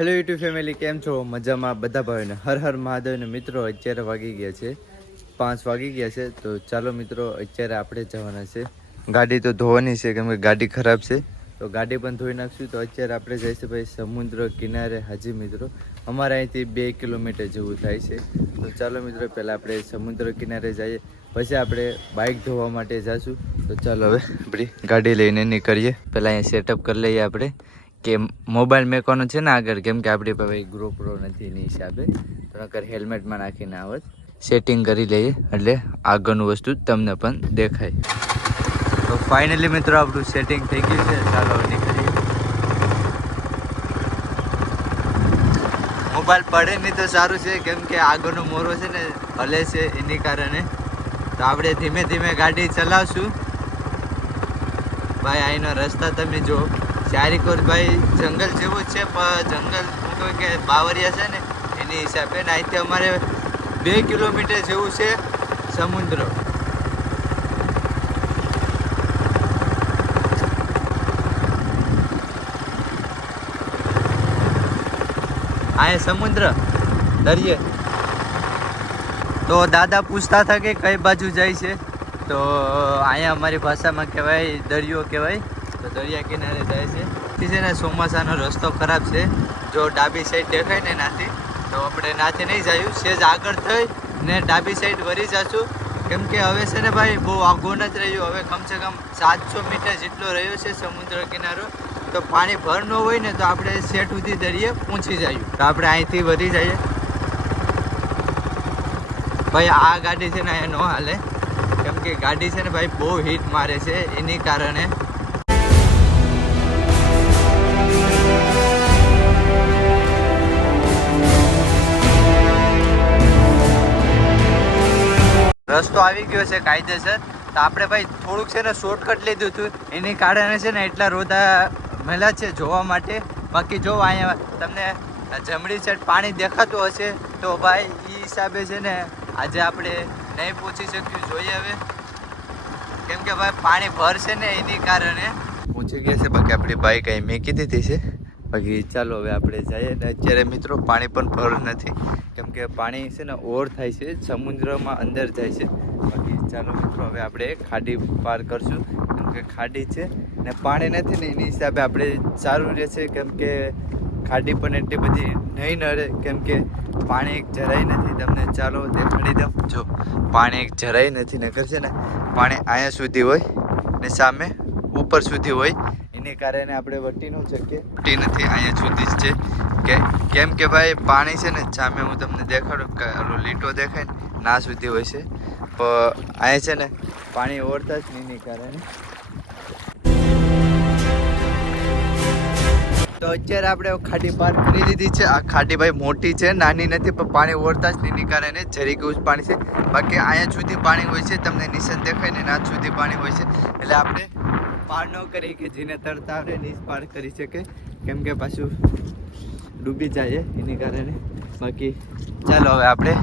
Hello YouTube family કેમ છો? મજામાં બધા ભાઈઓને. હર હર મહાદેવને મિત્રો અત્યારે વાગી ગયા છે. પાંચ વાગી ગયા છે, તો ચાલો મિત્રો અત્યારે આપણે જવાના છે. ગાડી તો ધોવાની છે, કેમ કે ગાડી ખરાબ છે. તો ગાડી પણ ધોઈ નાખશું, તો અત્યારે આપણે જઈશું ભાઈ સમુદ્ર કિનારે હાજી મિત્રો. અમારે અહીંથી બે કિલોમીટર જેવું થાય છે. તો ચાલો મિત્રો, પહેલાં આપણે સમુદ્ર કિનારે જઈએ. પછી આપણે બાઇક ધોવા માટે જઈશું તો ચાલો હવે આપણી ગાડી લઈને નીકળીએ. પહેલાં અહીંયા સેટઅપ કરી લઈએ આપણે. કે મોબાઈલ મેકવાનો છે ને આગળ, કેમ કે આપણી પાસે ગ્રોપરો નથી એની હિસાબે. તો નકર હેલ્મેટમાં નાખીને આવત સેટિંગ કરી લઈએ, એટલે આગળનું વસ્તુ તમને પણ દેખાય. તો ફાઇનલી મિત્રો, આપણું સેટિંગ થઈ ગયું છે. ચાલો નીકળીએ. મોબાઈલ પડે નહીં તો સારું છે, કેમ કે આગળનો મોરો છે ને, હલે છે એની કારણે. તો આપણે ધીમે ધીમે ગાડી ચલાવશું. ભાઈ, અહીંનો રસ્તા તમે જો ચારેકોર ભાઈ જંગલ જેવું જ છે, પણ જંગલ શું કે બાવરિયા છે ને, એની હિસાબે ને અહીંથી અમારે બે કિલોમીટર જેવું છે સમુદ્ર. અહીંયા સમુદ્ર, દરિયે. તો દાદા પૂછતા હતા કે કઈ બાજુ જાય છે, તો અહીંયા અમારી ભાષામાં કહેવાય દરિયો કહેવાય. તો દરિયા કિનારે જાય છે. થી છે ને ચોમાસાનો રસ્તો ખરાબ છે. જો ડાબી સાઈડ દેખાય ને નાથી તો આપણે નાથી નહીં જાયું. સેજ આગળ થઈ ને ડાબી સાઈડ વળી જશું. કેમ કે હવે છે ને ભાઈ, બહુ આગોન જ રહ્યું. હવે કમસે કમ સાતસો મીટર જેટલો રહ્યો છે સમુદ્ર કિનારો. તો પાણી ભર ન હોય ને તો આપણે સેટ સુધી દરિયે પહોંચી જઈએ તો આપણે અહીંથી વધી જઈએ. ભાઈ, આ ગાડી છે ને અહીંયા ન હાલે. કેમ કે ગાડી છે ને ભાઈ બહુ હીટ મારે છે. એની કારણે રસ્તો આવી ગયો છે, કાયદેસર. તો આપણે ભાઈ થોડુંક છે ને શોર્ટકટ લીધું હતું. એની કારણે છે ને એટલા રોદા મળ્યા છે જોવા માટે. બાકી જો અહીંયા તમને જમણી સાઈડ પાણી દેખાતું હશે, તો ભાઈ એ હિસાબે છે ને આજે આપણે નહીં પહોંચી શક્યું. જોઈએ હવે. કેમ કે ભાઈ પાણી ભરશે ને એની કારણે. પહોંચી ગયા છે, બાકી આપણી બાઈક અહીં મેં દીધી છે. બાકી ચાલો હવે આપણે જઈએ. ને અત્યારે મિત્રો પાણી પણ ભર નથી. કેમ કે પાણી છે ને ઓવર થાય છે, સમુદ્રમાં અંદર જાય છે. બાકી ચાલો મિત્રો હવે આપણે ખાડી પાર કરશું. કેમ કે ખાડી છે ને પાણી નથી ને એની હિસાબે આપણે સારું રહેશે. કેમ કે ખાડી પણ એટલી બધી નહીં નડે. કેમ કે પાણી એક જરાય નથી. તમને ચાલો દેખાડી દઉં. જો, પાણી એક જરાય નથી. નગર છે ને, પાણી અહીંયા સુધી હોય ને સામે ઉપર સુધી હોય. એની કારણે આપણે વટી ન શકીએ. વટી નથી, અહીંયા સુધી જ છે. કે, કેમ કે ભાઈ, પાણી છે ને સામે હું તમને દેખાડું લીટો દેખાય ને, ના સુધી હોય છે. પણ અહીંયા છે ને, પાણી ઓળતા જ નહીં કારણે. તો અત્યારે આપણે ખાડી પાર કરી દીધી છે. આ ખાડી ભાઈ મોટી છે, નાની નથી, પણ પાણી ઓળતા જ નહીં કારણે જરી ગયું પાણી છે. બાકી અહીંયા સુધી પાણી હોય છે, તમને નિશાન દેખાય ને, ના સુધી પાણી હોય છે. એટલે આપણે પાર ન કરી કે જેને તરતા આવડે ને પાર કરી શકે. કેમ કે પાછું ડૂબી જાય એની કારણે. બાકી ચાલો હવે આપણે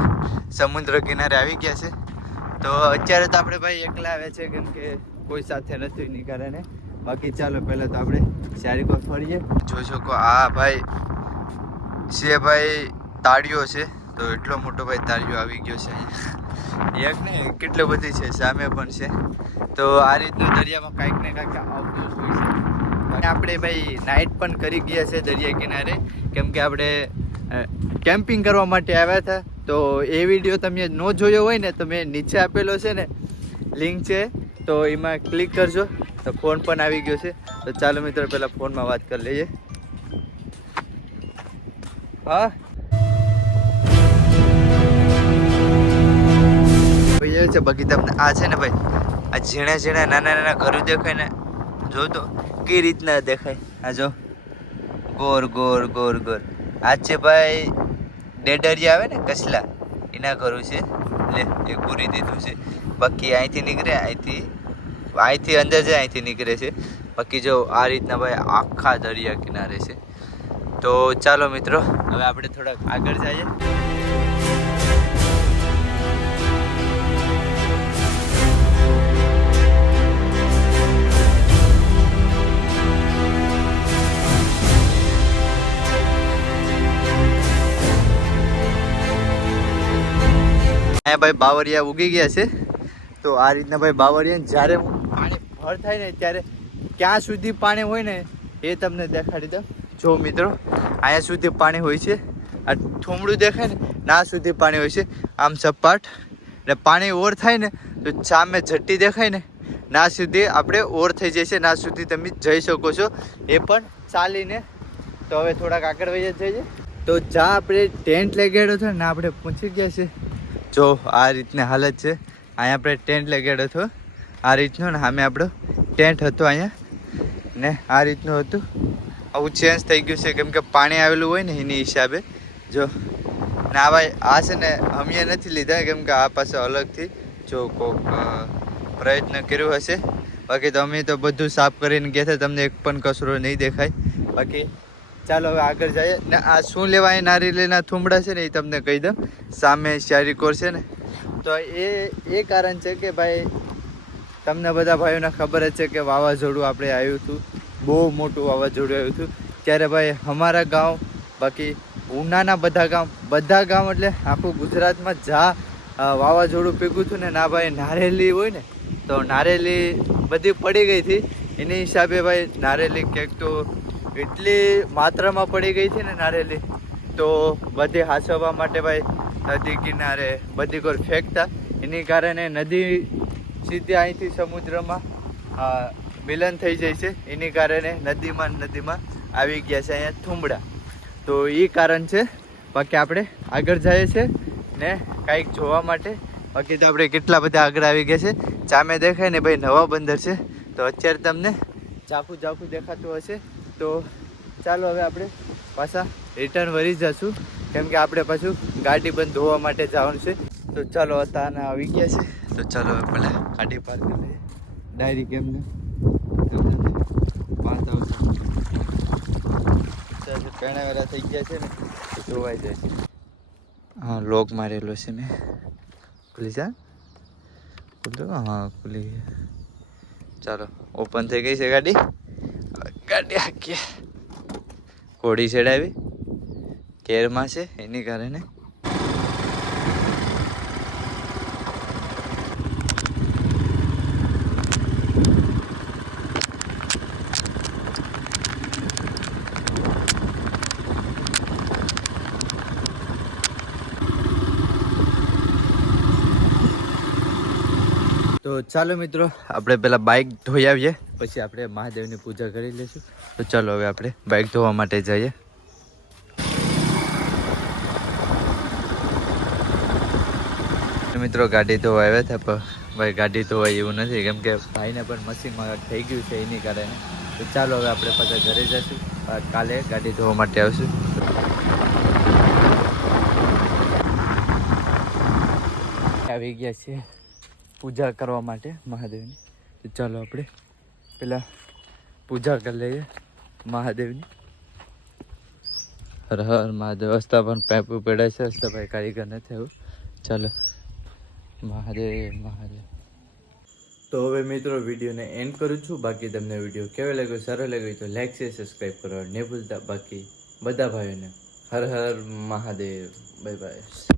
સમુદ્ર કિનારે આવી ગયા છે. તો અત્યારે તો આપણે ભાઈ એકલા આવે છે કેમ કે કોઈ સાથે નથી એની કારણે. બાકી ચાલો પહેલાં તો આપણે સારી કોઈ ફરીએ. જોઈ શકો આ ભાઈ છે ભાઈ તાળીઓ છે તો એટલો મોટો ભાઈ તાળીઓ આવી ગયો છે યક ને કેટલી બધી છે, સામે પણ છે. તો આ રીતનું દરિયામાં કાંઈક ને કાંઈક આવતું હોય છે. આપણે ભાઈ નાઇટ પણ કરી ગયા છે દરિયા કિનારે. કેમ કે આપણે કેમ્પિંગ કરવા માટે આવ્યા હતા. તો એ વીડિયો તમે ન જોયો હોય ને, તો મેં નીચે આપેલો છે ને લિંક છે. તો એમાં ક્લિક કરજો. તો ફોન પણ આવી ગયો છે. તો ચાલો મિત્રો, પહેલાં ફોનમાં વાત કરી લઈએ. હા? એ છે બાકી તમને? આ છે ને ભાઈ, આ ઝીણા ઝીણા નાના નાના ઘરો દેખાય ને? જો તો કઈ રીતના દેખાય? આ જો, ગોર ગોર ગોર ગોર. આ છે ભાઈ, ડેડરિયા આવે ને કસલા? એના ઘરો છે. લે, એ પૂરી દીધું છે. બાકી અહીંથી નીકળે, અહીંથી અહીંથી અંદર જાય, અહીંથી નીકળે છે. બાકી જો, આ રીતના ભાઈ આખા દરિયા કિનારે છે. તો ચાલો મિત્રો, હવે આપણે થોડાક આગળ જઈએ. અહીંયા ભાઈ બાવરિયા ઉગી ગયા છે. તો આ રીતના ભાઈ બાવરિયા જ્યારે પાણી ભર થાય ને ત્યારે ક્યાં સુધી પાણી હોય ને એ તમને દેખાડી દઉં. જો મિત્રો, અહીંયા સુધી પાણી હોય છે. આ થોમડું દેખાય ને, ના સુધી પાણી હોય છે. આમ સપાટ ને પાણી ઓર થાય ને, તો સામે જટ્ટી દેખાય ને, ના સુધી આપણે ઓર થઈ જાય છે. ના સુધી તમે જઈ શકો છો. એ પણ ચાલીને. તો હવે થોડાક આગળ વહી જઈએ. તો જ્યાં આપણે ટેન્ટ લઈ ગયેલો છે ને આપણે પહોંચી ગયા છે જો, આ રીતની હાલત છે. અહીંયા આપણે ટેન્ટ લગાડ્યો હતો. આ રીતનો ને સામે આપણો ટેન્ટ હતો અહીંયા. ને આ રીતનું હતું. આવું ચેન્જ થઈ ગયું છે. કેમ કે પાણી આવેલું હોય ને એની હિસાબે. જો, ને આ ભાઈ આ છે ને અમે નથી લીધા. કેમ કે આ પાસે અલગથી જો કોક પ્રયત્ન કર્યો હશે. બાકી તો અમે તો બધું સાફ કરીને ગયા હતા. તમને એક પણ કચરો નહીં દેખાય. બાકી ચાલો હવે આગળ જઈએ. ને આ શું લેવાય નારિયેળના થુમડા છે ને એ તમને કહી દઉં. સામે શારીકોર છે ને. તો એ એ કારણ છે કે ભાઈ, તમને બધા ભાઈઓને ખબર જ છે કે વાવાઝોડું આપણે આવ્યું હતું. બહુ મોટું વાવાઝોડું આવ્યું હતું. ત્યારે ભાઈ, અમારા ગામ બાકી ઉનાના બધા ગામ બધા ગામ એટલે આખું ગુજરાતમાં જા વાવાઝોડું પીગું હતું ને, ના ભાઈ, નારેલી હોય ને, તો નારેલી બધી પડી ગઈ હતી. એની હિસાબે ભાઈ, નારેલી ક્યાંક તો એટલી માત્રામાં પડી ગઈ છે ને નારેલી, તો બધી હાંસવવા માટે ભાઈ નદી કિનારે બધી કોઈ ફેંકતા. એની કારણે નદી સીધી અહીંથી સમુદ્રમાં મિલન થઈ જાય છે. એની કારણે નદીમાં નદીમાં આવી ગયા છે અહીંયા થુંબડા તો એ કારણ છે. બાકી આપણે આગળ જઈએ છે ને કાંઈક જોવા માટે. બાકી તો આપણે કેટલા બધા આગળ આવી ગયા છે. સામે દેખાય ને ભાઈ નવા બંદર છે. તો અત્યારે તમને ઝાખું ઝાખું દેખાતું હશે. તો ચાલો હવે આપણે પાછા રિટર્ન વળી જશું. કેમ કે આપણે પાછું ગાડી બંધ ધોવા માટે જવાનું છે. તો ચાલો અત્યારે આવી ગયા છે. તો ચાલો હવે પહેલાં ગાડી પાર કરી લઈએ. ડાયરી કેમને પાંચ આવશે. પેણાવેલા થઈ ગયા છે ને. જોવાઈ જાય છે. હા લોક મારેલો છે મેં. ખુલી જા ખુલ્લો હા, ખુલી. ચાલો ઓપન થઈ ગઈ છે ગાડી? ગાડી હાકીએ કોડી ચડાવી. કેરમાં છે, એની કારણે. તો ચાલો મિત્રો, આપણે પેલા બાઇક ધોઈ આવીએ. પછી આપણે મહાદેવની પૂજા કરી લઈશું. તો ચાલો હવે આપણે બાઇક ધોવા માટે જઈએ. મિત્રો ગાડી ધોવા આવ્યા હતા, પણ ભાઈ ગાડી ધોવાય એવું નથી. કેમ કે ભાઈને પણ મશીનમાં થઈ ગયું છે એની કારણે. તો ચાલો હવે આપણે પાછા ઘરે જઈશું. કાલે ગાડી ધોવા માટે આવશું. આવી ગયા છીએ પૂજા કરવા માટે મહાદેવની. તો ચાલો આપણે પેલા પૂજા કરી લઈએ મહાદેવની. હર હર મહાદેવ. અસ્તા પણ પેપું પડે છે હસતા ભાઈ કારીગર નથી આવ્યું ચાલો. મહાદેવ મહાદેવ. તો હવે મિત્રો વિડીયોને એન્ડ કરું છું. બાકી તમને વીડિયો કેવો લાગ્યો સારો લાગ્યો તો લાઈક છે સબસ્ક્રાઈબ કરવા નહીં ભૂલતા બાકી બધા ભાઈઓને. હર હર મહાદેવ. Bye bye